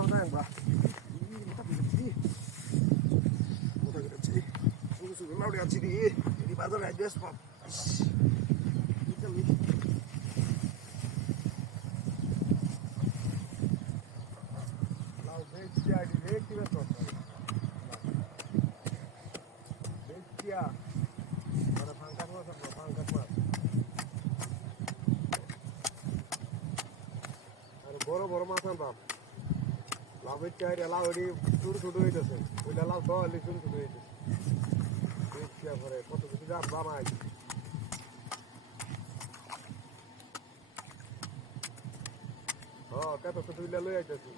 mau sayang, Mbak. Ini kita bisa sih. Udah kita sih. Sudah mau lihat sini. Ini pasar aja, Pak. Kita lihat. Lau bestia di leki betul. Bestia. Mana pangkat mas, pangkat mas. বড় বড় মাছ আনতাম লাভের চাইরে লাভ এটি ছোট ছোট হইতেছে ওইটা লাভ তো ছোট ছোট হইতেছে দেখছিয়া করে কত কিছু দাম বামাই কত ছোট হইলে লই আইতেছি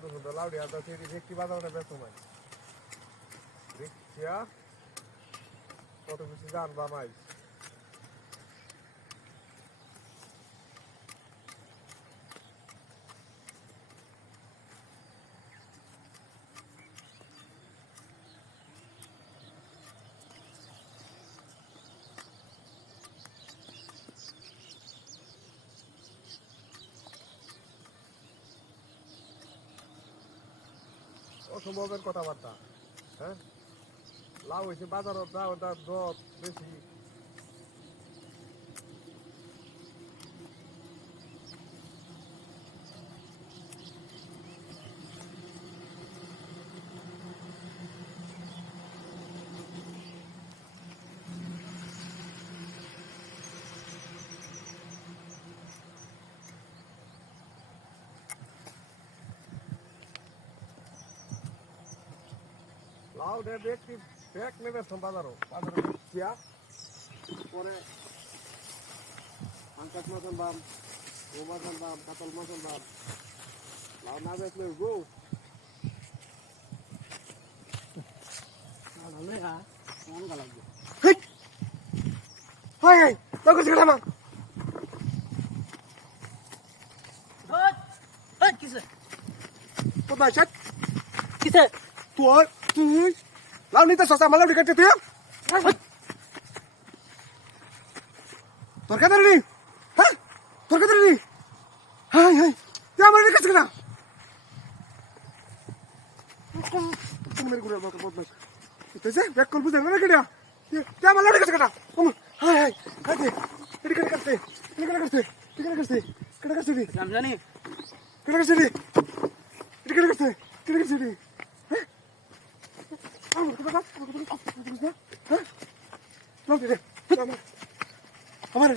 সুন্দর সুন্দর লাউডি আদা সেই দেখছি বাজারে ব্যস্ত নাই দেখছিয়া কত কিছু জান বামাই অসম্ভবের কথাবার্তা হ্যাঁ লাউ হয়েছে বাজারত দাও তার দর বেশি লাউ দে দেখি ব্যাগ নেবে বাজারও বাজারে দেখছিয়া পরে পাঙ্কাশ মাছ আনবাম ও মাছ আনবাম কাতল মাছ আনবাম লাউ না বেচলে গো কোথায় শেখ কিসে তুই তুই লাউ নিতে সস্তা আমার লাউ কাটতে তুই তোর কাছে নি হ্যাঁ তোর কাছে নি হাই হাই তুই আমার কাছে না মেরে গুড়া মত বদমাশ তুই যে ব্যাক কল বুঝা না কেডা তুই আমার লাউ কাছে কাটা হাই হাই হাই এডি কেডা করতে এডি কেডা করতে এডি কেডা করতে কেডা করতে নি নাম জানি কেডা করতে নি এডি কেডা করতে কেডা করতে নি আমার